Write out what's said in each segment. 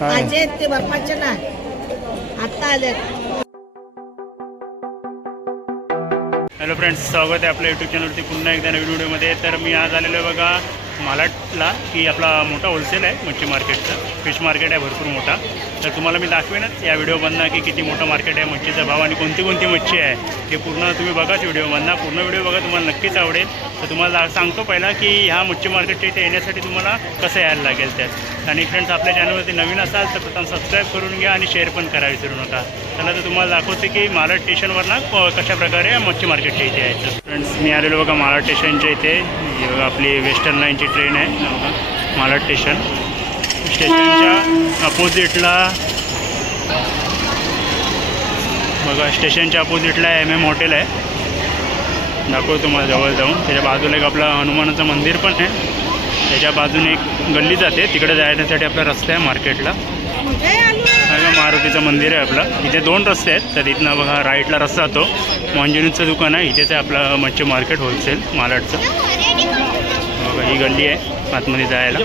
माझे ते बर्फाचे ना आता आले. हॅलो फ्रेंड्स, स्वागत आहे आपल्या यूट्यूब चॅनलवरती पुन्हा एकदा नवीन व्हिडिओमध्ये. तर मी आज आलेलो आहे बघा मालाडला, की आपला मोठा होलसेल आहे मच्छी मार्केटचा. फिश मार्केट आहे भरपूर मोठा. तर तुम्हाला मी दाखवेनच या व्हिडिओमधनं की किती मोठं मार्केट आहे, मच्छीचा भाव आणि कोणती कोणती मच्छी आहे हे पूर्ण तुम्ही बघाच व्हिडिओमधनं. पूर्ण व्हिडिओ बघा, तुम्हाला नक्कीच आवडेल. तर तुम्हाला सांगतो पहिला की ह्या मच्छी मार्केटच्या इथे येण्यासाठी तुम्हाला कसं यायला लागेल त्यात. आणि फ्रेंड्स, आपल्या चॅनलवरती नवीन असाल तर प्रथम सबस्क्राईब करून घ्या आणि शेअर पण करा विसरू नका. त्याला तर तुम्हाला दाखवते की मालाड स्टेशनवरनं कशाप्रकारे मच्छी मार्केटच्या इथे यायचं. फ्रेंड्स, मी आलेलो बघा मालाड स्टेशनच्या इथे. बघा आपली वेस्टर्न लाईनची ट्रेन आहे बघा मालाड स्टेशनच्या अपोजिटला. बघा स्टेशनच्या अपोजिटला MM हॉटेल आहे. दाखवतो तुम्हाला जवळ जाऊन. त्याच्या बाजूला एक आपलं हनुमानाचं मंदिर पण आहे. त्याच्या बाजूने एक गल्ली जाते, तिकडे जाण्यासाठी आपला रस्ता आहे मार्केटला. बघा मारुतीचं मंदिर आहे आपलं. इथे 2 रस्ते आहेत. तर इथनं बघा राईटला रस्ता जातो, मंजुनीचं दुकान आहे. इथेच आहे आपलं मच्छी मार्केट होलसेल मालाडचं. बघा ही गल्ली आहे आतमध्ये जायला.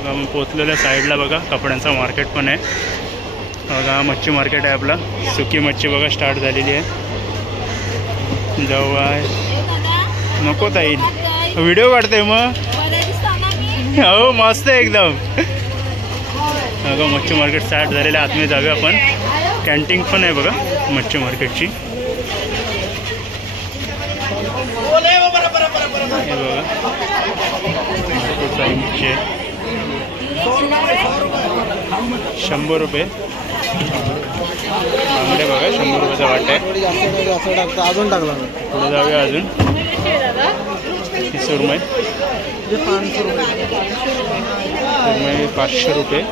बघा मग पोचलेल्या साईडला बघा कपड्यांचं मार्केट पण आहे. बघा मच्छी मार्केट आहे आपला. सुकी मच्छी बघा स्टार्ट झालेली आहे. जाऊ आहे नको ताई, व्हिडिओ काढते मग. हो मस्त आहे एकदम. बघा मच्छी मार्केट स्टार्ट झालेलं आहे. आतमध्ये जाऊया आपण. कॅन्टीन पण आहे बघा मच्छी मार्केटची. हे बघा मच्छी आहे 100 रुपये. बांगडे बघा 100 रुपयाचा वाट आहे. अजून टाकला पुढे जाऊया अजून. 30 रुपये. 500 रुपये. सुरमई 500 रुपये.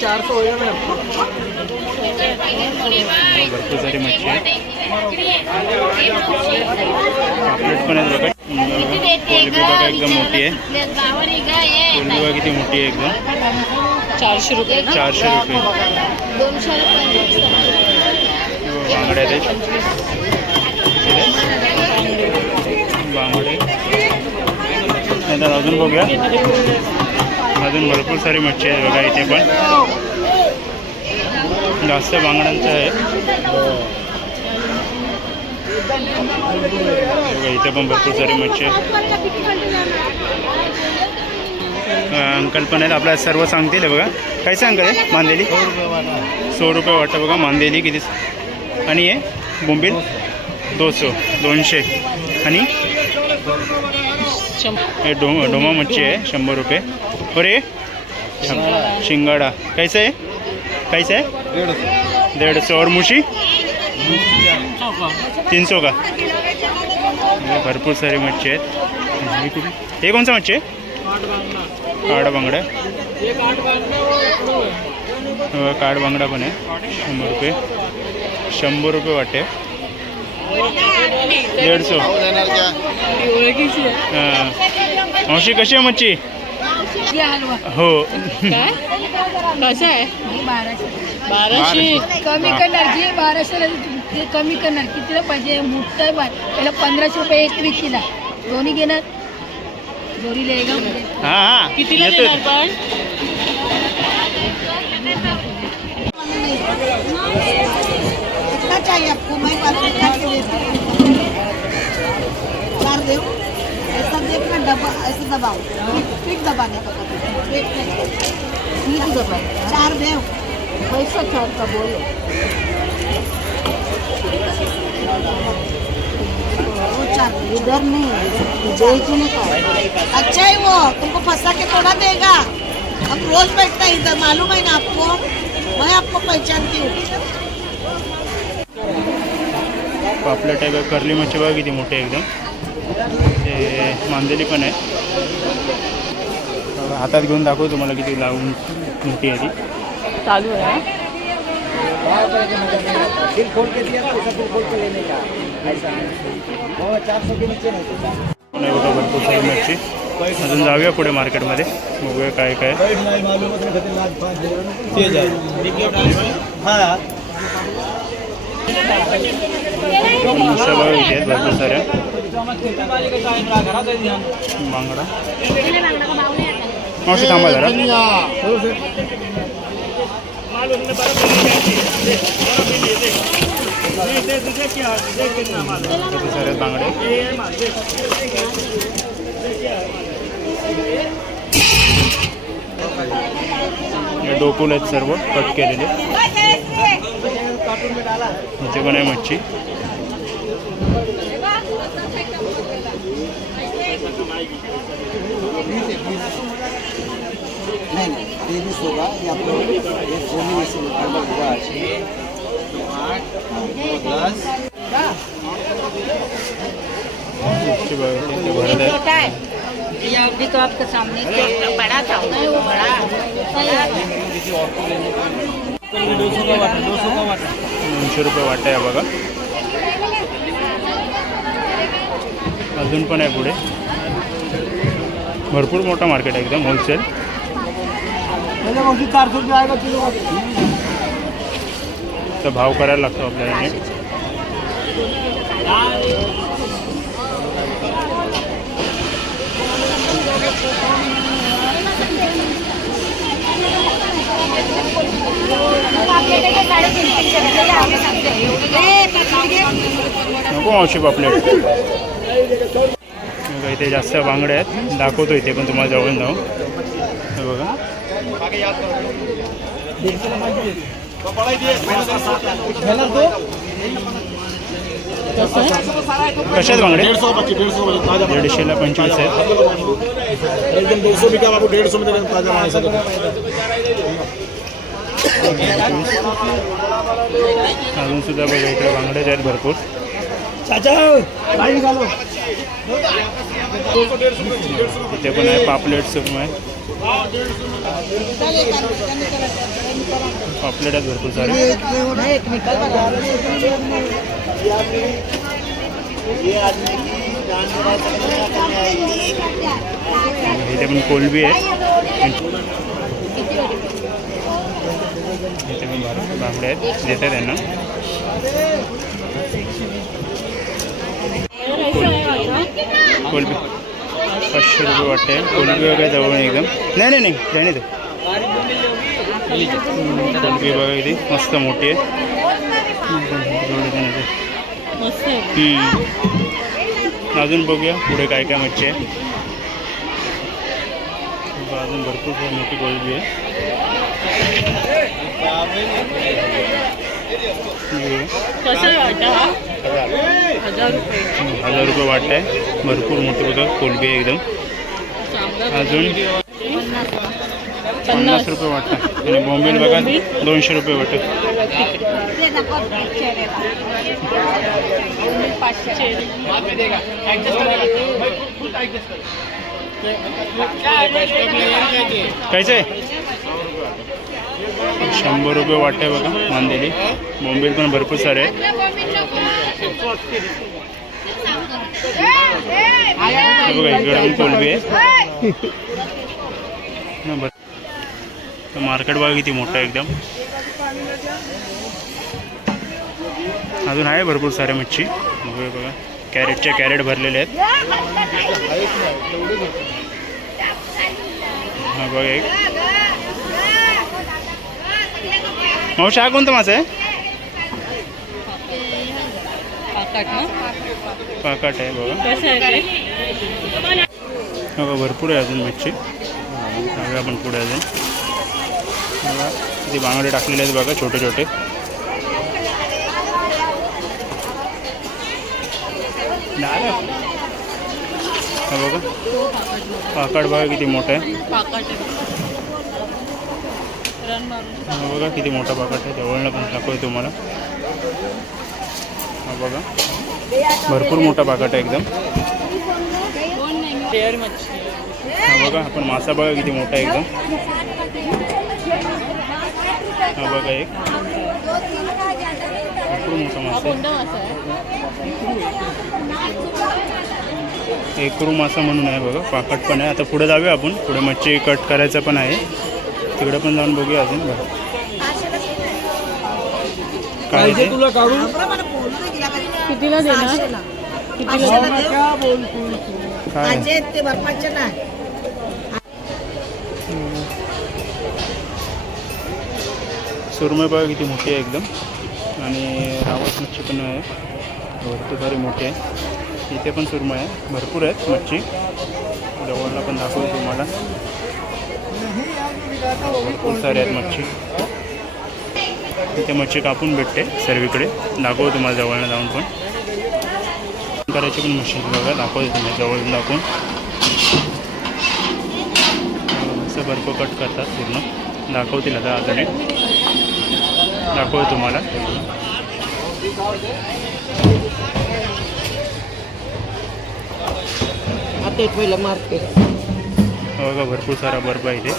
400 भरपूर सारी मच्छी आहे. पापलेट पण आहे बघा. कोलंबी बघा एकदम मोठी आहे. कोलंबी बघा किती मोठी आहे एकदम. 400 रुपये. 400 रुपये. 200 बांगडे आहेत. बांगडे नंतर अजून बघूया. अजून भरपूर सारी मच्छी आहे बघा इथे पण. जास्त बांगड्यांचं आहे बघा. इथे पण भरपूर सारी मच्छी आहे. अंकल पण आहेत आपल्याला सर्व सांगतील. बघा काय सांगते आहे मांदेली. 100 रुपये वाटतं बघा मांदेली. किती आणि हे बोंबील 200. आणि हे डोमा मच्छी आहे 100 रुपये. अरे शिंगाडा कैसा आहे? 150. और मुशी 300 का. भरपूर सारी मच्छी आहेत. हे कोणता मच्छी आहे? काड बांगडा. काड बांगडा पण आहे 100 रुपये. 100 रुपये वाटे. 150. हां मावशी कशी आहे मच्छी? हो कसं आहे? 1200. कमी करणार जी 1200 कमी करणार. कितीला पाहिजे? मोठं त्याला 1500 रुपये एक विकीला. दोन्ही घेणार जोडी लेगा. हां कितीला देणार पण? कितना चाहिए आपको? मैं 5 काट के देती हूँ. 4 दे. ऐसा देखना डब्बा ऐसे दबाओ. ठीक दबाने का ठीक दबाओ. 4 दे. पैसा 4 का बोलो. वो 4 इधर नहीं बेचने का. अच्छा है वो. तुमको फंसा के थोड़ा देगा. अब रोज बैठता है इधर. मालूम है ना आपको. मैं आपको पहचानती हूँ. पापलेट आहे. कर्ली मच्छी बघा किती मोठी आहे एकदम. ते मांदेली पण आहे. हातात घेऊन दाखवतो तुम्हाला किती लावून मोठी आहे ती. चालू आहे. भरपूर सारी मच्छी. अजून जाऊया पुढे मार्केटमध्ये बघूया काय काय. सगळं इथे आहेत भरपूर साऱ्या. बांगडा मावशी थांबा जरा. सारे बांगडे हे डोकूल आहेत सर्व कट केलेले. इथे पण आहे मच्छी. नहीं 23 होगा ये आप लोग ये सोनी में से होगा 10 मच्छी बघा ते भरत आहे. ये अभी तो आपके सामने बड़ा था नहीं वो बड़ा 200 रुपये वाटा आहे बघा. अजून पण आहे पुढे. भरपूर मोठा मार्केट आहे एकदम होलसेल. 400 रुपये आएगा किलो. तर भाव करायला लागतो आपल्याला नीट. नको मावशी पापलेट. इथे जास्त बांगडे आहेत दाखवतो इथे पण तुम्हाला जवळ जाऊन. हे बघा कशात बांगडे 150ला 25 आहेत. एकदम 200 भी क्या बाबू 150 में देगा ताजा माल सब. अजून सुद्धा बघा इकडे बांगडेच आहेत भरपूर. चाचा भाई निकालो. इथे पण आहे पापलेट सुरू आहे. पापलेट आहेत भरपूर सारे. इथे पण कोलबी आहे. इथे पण बांगडे आहेत देत आहे त्यांना. कोलबी 500 रुपये वाटते. कोलबी वगैरे जवळ नाही एकदम. नाही नाही नाही नाही ते कोलबी बघा इथे मस्त मोठी आहे. अजून बघूया पुढे काय काय मच्छी आहे. अजून भरपूर मोठी कोलबी आहे. हजार रुपये वाटत आहे. भरपूर मोठी बघा कोलबी आहे एकदम. अजून 50 रुपये वाटतं. आणि बोंबील बघा 200 रुपये वाटतं. कायचं आहे 100 रुपये वाटते बघा मांदेली. बोंबील पण भरपूर सारे आहे. बघा इकडे पण कोलबी आहे. मार्केट बघा किती मोठं आहे एकदम. अजून आहे भरपूर सारे मच्छी. बघा कॅरेटचे कॅरेट भरलेले आहेत. हा बघा एक मावशी हा कोणता मासा आहे. पाकाट आहे बघा. बघा भरपूर आहे अजून मच्छी. आपण पुढे अजून बघा किती बांगडे टाकलेले आहेत बघा छोटे छोटे. हा बघा पाकाट बघा किती मोठं आहे. हा बघा किती मोठा पाकाट आहे. जवळनं पण दाखवतो तुम्हाला. हा बघा भरपूर मोठा पाकाट आहे एकदम. हा बघा आपण मासा बघा किती मोठा आहे एकदम. हा बघा एक भरपूर मोठा मासा आहे. एकरू मासा म्हणून आहे बघा. पाकाट पण आहे. आता पुढे जाऊया आपण. पुढे मच्छी कट करायचं पण आहे. तिकडे पण जाऊन बघूया अजून. काय ते कितीला देणार. काय सुरमई बघा किती मोठी आहे एकदम. आणि रावस मच्छी पण आहे, भरपूर सारी मोठी आहे. इथे पण सुरमई आहे, भरपूर आहेत मच्छी. जवळला पण दाखवू तुम्हाला, भरपूर सारे आहेत मच्छी. इथे मच्छी कापून भेटते सर्वीकडे, दाखवू तुम्हाला जवळनं जाऊन. पण करायची पण मच्छी बघा, दाखवते तुम्हाला जवळून दाखवून. असं बर्फ कट करतात पूर्ण, दाखवतील आता आताने दाखवतो तुम्हाला. आता पहिलं मार्केट बघा, भरपूर सारा बर्फ आहे इथे.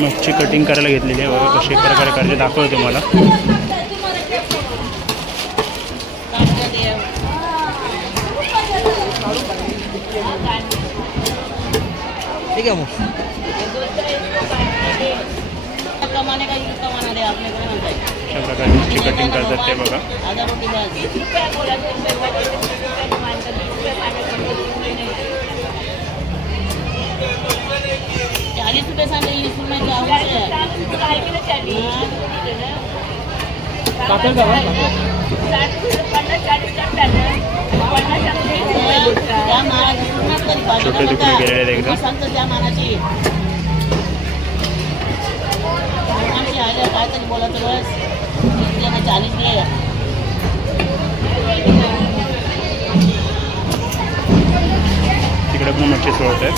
मच्छी कटिंग करायला घेतलेली आहे बघा, कशी प्रकारे करायचे दाखवतो तुम्हाला. ठीक आहे मग अशा प्रकारे मच्छी कटिंग करतात ते बघा. 40 रुपये सांगे 20 रुपये छोटे तुकडे गेलेले आहेत एकदम. काय तरी बोलायचं बस 40 दिले. तिकडे पण मच्छी सोडत आहेत.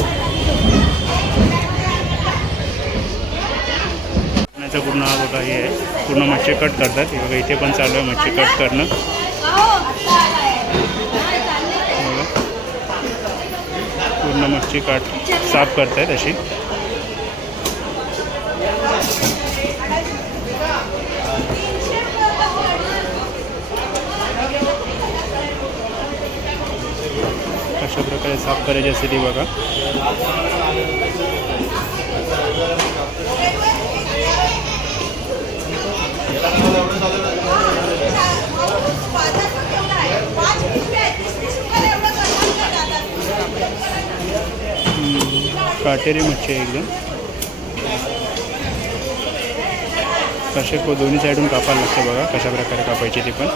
पूर्ण हा बघा हे आहे, पूर्ण मच्छी कट करतात. हे बघा इथे पण चालू आहे मच्छी कट करणं. पूर्ण मच्छी काट साफ करतायत अशी. अशा प्रकारे साफ करायची असते ती बघा. काटेरी मच्छी आहे एकदम. कसे दोन्ही साईडून कापायला लागते बघा, कशा प्रकारे कापायची ती पण.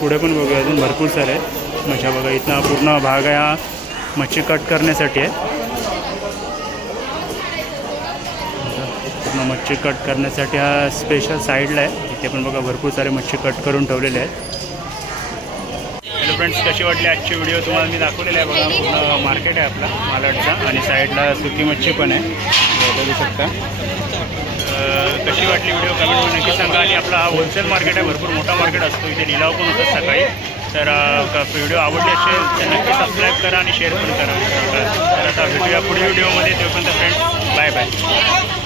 पुढे पण बघूया, अजून भरपूर सारे आहेत मच्छा बघा. इथं पूर्ण भाग आहे हा मच्छी कट करण्यासाठी आहे. पूर्ण मच्छी कट करण्यासाठी हा स्पेशल साईडला आहे. इथे पण बघा भरपूर सारे मच्छी कट करून ठेवलेले आहेत. हॅलो फ्रेंड्स, कशी वाटली आजची व्हिडिओ? तुम्हाला मी दाखवलेली आहे बघा. पूर्ण मार्केट आहे आपला मालाडचा, आणि साईडला सुकी मच्छी पण आहे, बघू शकता. कशी वाटली व्हिडिओ कमेंटमध्ये नक्की सांगा. आणि आपला हा होलसेल मार्केट आहे, भरपूर मोठा मार्केट असतो. इथे लिलाव पण होतात सकाळी. तर व्हिडिओ आवडली असेल तर नक्की सबस्क्राईब करा आणि शेअर पण करा. तर आता भेटूया पुढील व्हिडिओमध्ये. तोपर्यंत फ्रेंड्स, बाय बाय.